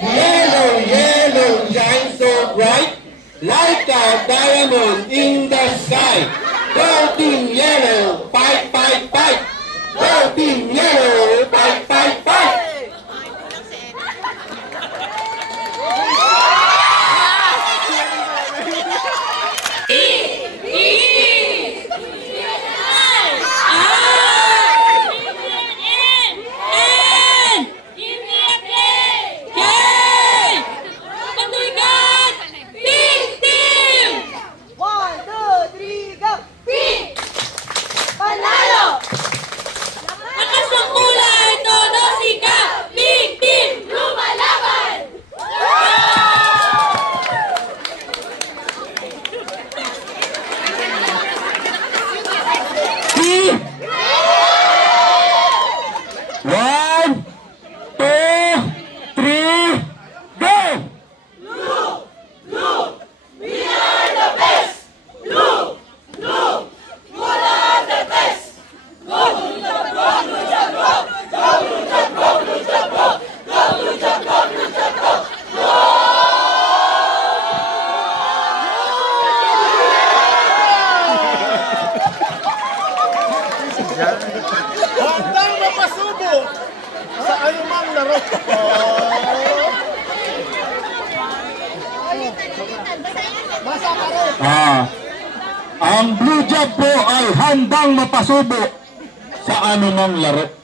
Yellow, yellow, shine so bright, like a diamond in the sky. Go team yellow, fight, fight, fight. Go team yellow, fight, fight, fight. Handang mapasubo sa anumang laro. Ang Blue Jab po ay handang mapasubo sa anumang laro.